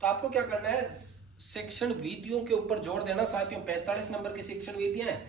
तो आपको क्या करना है, शिक्षण विधियों के ऊपर जोर देना साथियों। 45 नंबर की शिक्षण विधियां हैं,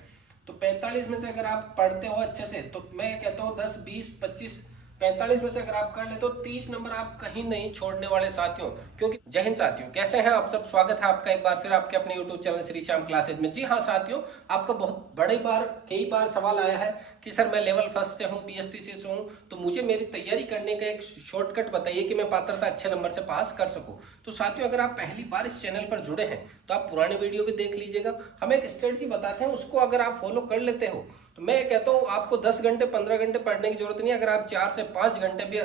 तो 45 में से अगर आप पढ़ते हो अच्छे से तो मैं कहता हूँ 10, 20, 25, 45 में से अगर आप कर ले तो 30 नंबर आप कहीं नहीं छोड़ने वाले साथियों। क्योंकि जय हिंद साथियों, कैसे हैं आप सब। स्वागत है आपका एक बार फिर आपके अपने YouTube channel Shri Shyam classes में। जी हाँ साथियों, आपका बहुत कई बार सवाल आया है कि सर मैं लेवल फर्स्ट से हूँ, PSTC से हूँ, तो मुझे मेरी तैयारी करने का एक शॉर्टकट बताइए कि मैं पात्रता अच्छे नंबर से पास कर सकूं। तो साथियों, अगर आप पहली बार इस चैनल पर जुड़े हैं तो आप पुराने वीडियो भी देख लीजिएगा। हम एक स्ट्रेटजी बताते हैं, उसको अगर आप फॉलो कर लेते हो तो मैं कहता हूँ आपको 10 घंटे 15 घंटे पढ़ने की जरूरत नहीं। अगर आप 4 से 5 घंटे भी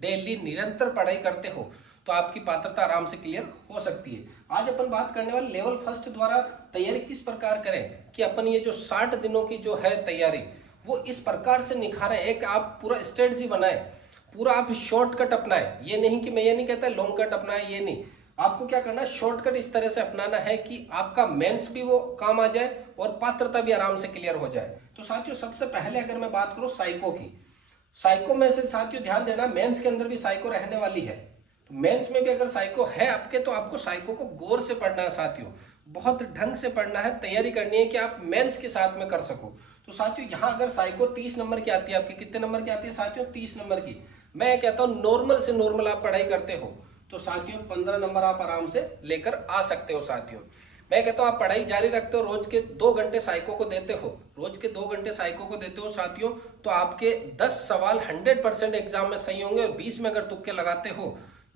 डेली निरंतर पढ़ाई करते हो तो आपकी पात्रता आराम से क्लियर हो सकती है। आज अपन बात करने वाले लेवल फर्स्ट द्वारा तैयारी किस प्रकार करें कि अपन ये जो 60 दिनों की जो है तैयारी वो इस प्रकार से निखारें। एक आप पूरा स्ट्रेटजी बनाए, पूरा आप शॉर्टकट अपनाए। ये नहीं कि मैं ये नहीं कहता लॉन्ग कट अपनाए, ये नहीं। आपको क्या करना है, शॉर्टकट इस तरह से अपनाना है कि आपका मेंस भी वो काम आ जाए और पात्रता भी आराम से क्लियर हो जाए। तो साथियों, सबसे पहले अगर मैं बात करूं साइको की, साइको में से साथियों ध्यान देना, मेंस के अंदर भी साइको रहने वाली है। तो मेंस में भी अगर साइको है आपके तो आपको साइको को गौर से पढ़ना है साथियों, बहुत ढंग से पढ़ना है, तैयारी करनी है कि आप मेंस के साथ में कर सको। तो साथियों, यहाँ अगर साइको 30 नंबर की आती है, आपकी कितने नंबर की आती है साथियों, 30 नंबर की। मैं कहता हूँ नॉर्मल से नॉर्मल आप पढ़ाई करते हो तो साथियों 15 नंबर आप आराम से लेकर आ सकते हो साथियों। मैं कहता हूँ आप पढ़ाई जारी रखते हो, रोज के 2 घंटे साइको को देते हो, रोज के 2 घंटे साइको को देते हो साथियों, तो आपके 10 सवाल 100% एग्जाम में सही होंगे। और 20 में अगर तुक्के लगाते हो,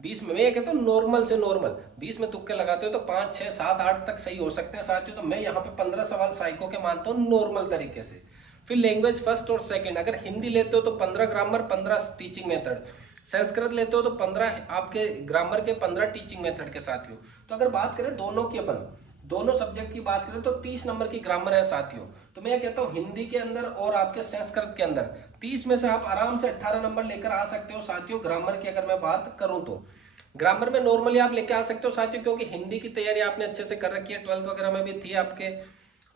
20 में मैं कहता हूँ नॉर्मल से नॉर्मल 20 में तुक्के लगाते हो तो 5, 6, 7, 8 तक सही हो सकते हैं साथियों। तो मैं यहाँ पे 15 सवाल साइको के मानता हूँ नॉर्मल तरीके से। फिर लैंग्वेज फर्स्ट और सेकंड, अगर हिंदी लेते हो तो 15 ग्रामर, 15 टीचिंग मेथड। संस्कृत लेते हो तो 15 आपके ग्रामर के, 15 टीचिंग मेथड के साथियों। तो अगर बात करें दोनों की, अपन दोनों सब्जेक्ट की बात करें तो 30 नंबर की ग्रामर है साथियों। तो मैं कहता हूँ हिंदी के अंदर और आपके संस्कृत के अंदर 30 में से आप आराम से 18 नंबर लेकर आ सकते हो साथियों। ग्रामर की अगर मैं बात करूं तो ग्रामर में नॉर्मली आप लेके आ सकते हो साथियों, क्योंकि हिंदी की तैयारी आपने अच्छे से कर रखी है, 12th वगैरह में भी थी आपके,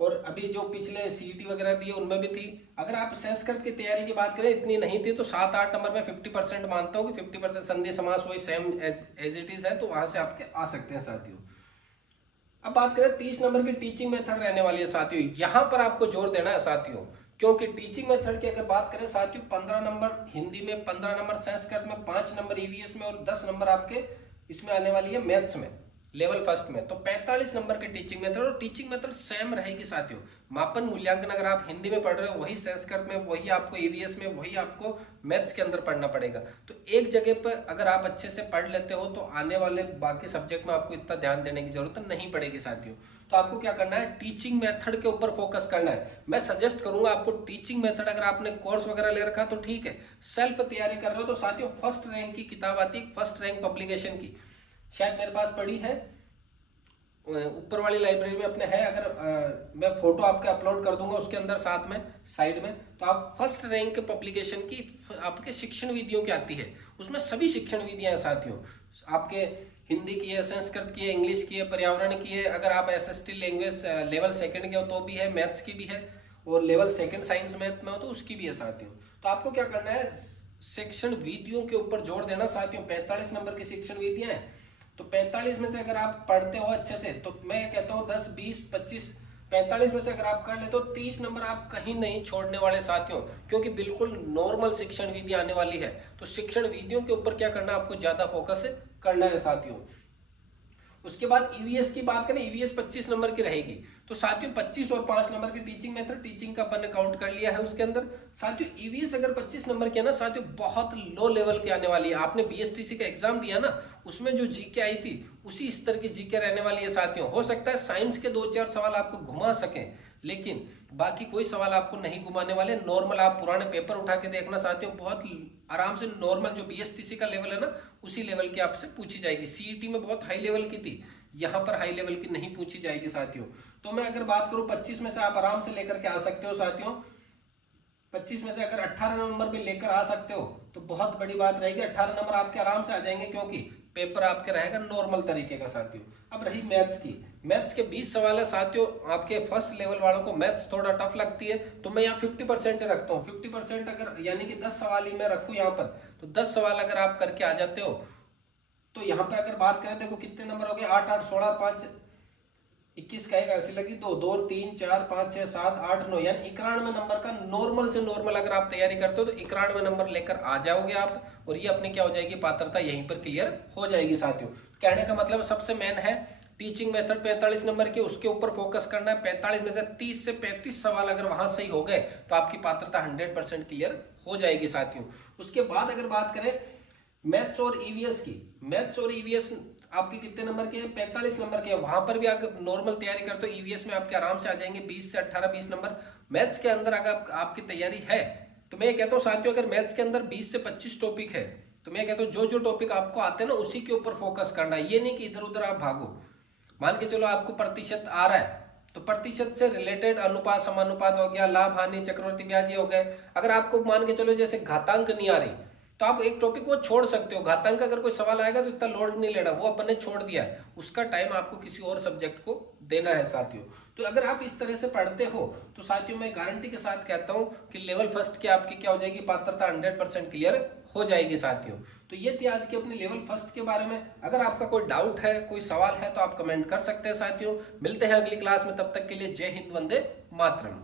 और अभी जो पिछले CET वगैरह दिए उनमें भी थी। अगर आप संस्कृत की तैयारी की बात करें इतनी नहीं थी, तो 7-8 नंबर में 50% मानता हूँ कि 50% संधि समास वही सेम एज इट इज है, तो वहां से आपके आ सकते हैं साथियों। अब बात करें 30 नंबर की टीचिंग मेथड रहने वाली है साथियों। यहां पर आपको जोर देना है साथियों, क्योंकि टीचिंग मेथड की अगर बात करें साथियों, 15 नंबर हिंदी में, 15 नंबर संस्कृत में, 5 नंबर EVS में और 10 नंबर आपके इसमें आने वाली है मैथ्स में, लेवल फर्स्ट में। तो 45 नंबर की टीचिंग मेथड, और टीचिंग मेथड सेम रहेगी साथियों। मापन मूल्यांकन अगर आप हिंदी में पढ़ रहे हो वही संस्कृत में, वही आपको EVS में, वही आपको मैथ्स के अंदर पढ़ना पड़ेगा। तो एक जगह पर अगर आप अच्छे से पढ़ लेते हो तो आने वाले बाकी सब्जेक्ट में आपको इतना ध्यान देने की जरूरत नहीं पड़ेगी साथियों। तो आपको क्या करना है, टीचिंग मेथड के ऊपर फोकस करना है। मैं सजेस्ट करूंगा आपको टीचिंग मेथड, अगर आपने कोर्स वगैरह ले रखा तो ठीक है, सेल्फ तैयारी कर रहे हो तो साथियों फर्स्ट रैंक की किताब आती है, फर्स्ट रैंक पब्लिकेशन की, शायद मेरे पास पड़ी है, ऊपर वाली लाइब्रेरी में अपने है। अगर मैं फोटो आपके अपलोड कर दूंगा उसके अंदर साथ में साइड में, तो आप फर्स्ट रैंक पब्लिकेशन की आपके शिक्षण विधियों की आती है, उसमें सभी शिक्षण विधियां हैं साथियों। आपके हिंदी की है, संस्कृत की है, इंग्लिश की है, पर्यावरण की है। अगर आप SST लैंग्वेज लेवल सेकंड के हो तो भी है, मैथ्स की भी है, और लेवल सेकंड साइंस मैथ में हो तो उसकी भी है साथियों। तो आपको क्या करना है, शिक्षण विधियों के ऊपर जोर देना साथियों। 45 नंबर की शिक्षण विधियां हैं, तो 45 में से अगर आप पढ़ते हो अच्छे से तो मैं कहता हूँ 10, 20, 25, 45 में से अगर आप कर ले तो 30 नंबर आप कहीं नहीं छोड़ने वाले साथियों, क्योंकि बिल्कुल नॉर्मल शिक्षण विधि आने वाली है। तो शिक्षण विधियों के ऊपर क्या करना, आपको ज्यादा फोकस करना है साथियों। उसके बाद EVS की बात करें, EVS 25 नंबर की रहेगी। तो साथियों 25 और 5 नंबर की टीचिंग मेथड, टीचिंग का अपन ने काउंट कर लिया है उसके अंदर। साथियों EVS अगर 25 नंबर की है ना साथियों, बहुत लो लेवल की आने वाली है। आपने BSTC का एग्जाम दिया ना, उसमें जो GK आई थी उसी स्तर की GK रहने वाली है साथियों। हो सकता है साइंस के 2-4 सवाल आपको घुमा सकें, लेकिन बाकी कोई सवाल आपको नहीं घुमाने वाले। नॉर्मल आप पुराने पेपर उठा के देखना साथियों, बहुत आराम से नॉर्मल जो BSTC का लेवल है ना उसी लेवल की आपसे पूछी जाएगी। CET में बहुत हाई लेवल की थी, यहाँ पर हाई लेवल की नहीं पूछी जाएगी साथियों। तो मैं अगर बात करूं 25 में से आप आराम से लेकर के आ सकते हो साथियों। 25 में से अगर 18 नंबर भी लेकर आ सकते हो तो बहुत बड़ी बात रहेगी। 18 नंबर आपके आराम से आ जाएंगे, क्योंकि पेपर आपके रहेगा नॉर्मल तरीके का साथियों। अब रही मैथ्स की, मैथ्स के 20 सवाल है साथियों। आपके फर्स्ट लेवल वालों को मैथ्स थोड़ा टफ लगती है, तो मैं यहाँ 50% रखता हूँ। 50% अगर यानी कि 10 सवाल ही मैं रखूँ यहाँ पर, तो 10 सवाल अगर आप करके आ जाते हो तो यहाँ पे अगर बात करें, देखो कितने नंबर हो गए, 8 8 16 5 21 का एक ऐसी लगी, 2 2 3 4 5 6 7 8 9, यानी 91 नंबर का नॉर्मल से नॉर्मल अगर आप तैयारी करते हो तो 91 नंबर लेकर आ जाओगे आप, और ये अपनी क्या हो जाएगी, पात्रता यहीं पर क्लियर हो जाएगी साथियों। कहने का मतलब सबसे मेन है टीचिंग मेथड 45 नंबर के, उसके ऊपर फोकस करना है। 45 में से 30 से 35 सवाल अगर वहां सही हो गए तो आपकी पात्रता 100% क्लियर हो जाएगी साथियों। उसके बाद अगर बात करें मैथ्स और ईवीएस की, मैथ्स और ईवीएस आपके कितने नंबर के हैं, 45 नंबर के हैं। वहां पर भी अगर नॉर्मल तैयारी करते हो ईवीएस में आपके आराम से आ जाएंगे 20 से 18 20 नंबर। मैथ्स के अंदर अगर आपकी तैयारी है तो मैं कहता हूँ साथियों, अगर मैथ्स के अंदर 20 से 25 टॉपिक है तो मैं कहता हूँ जो जो टॉपिक आपको आते हैं ना उसी के ऊपर फोकस करना है। ये नहीं कि इधर उधर आप भागो। मान के चलो आपको प्रतिशत आ रहा है तो प्रतिशत से रिलेटेड अनुपात समानुपात हो गया, लाभ हानि चक्रवर्ती ब्याज ये हो गए। अगर आपको मान के चलो जैसे घातांक नहीं आ रही तो आप एक टॉपिक वो छोड़ सकते हो। घातांक अगर कोई सवाल आएगा तो इतना लोड नहीं लेना, वो अपन ने छोड़ दिया है, उसका टाइम आपको किसी और सब्जेक्ट को देना है साथियों। तो अगर आप इस तरह से पढ़ते हो तो साथियों मैं गारंटी के साथ कहता हूं कि लेवल फर्स्ट की आपकी क्या हो जाएगी, पात्रता 100% क्लियर हो जाएगी साथियों। तो ये थी आज की अपनी लेवल फर्स्ट के बारे में। अगर आपका कोई डाउट है, कोई सवाल है तो आप कमेंट कर सकते हैं साथियों। मिलते हैं अगली क्लास में, तब तक के लिए जय हिंद, वंदे मातरम।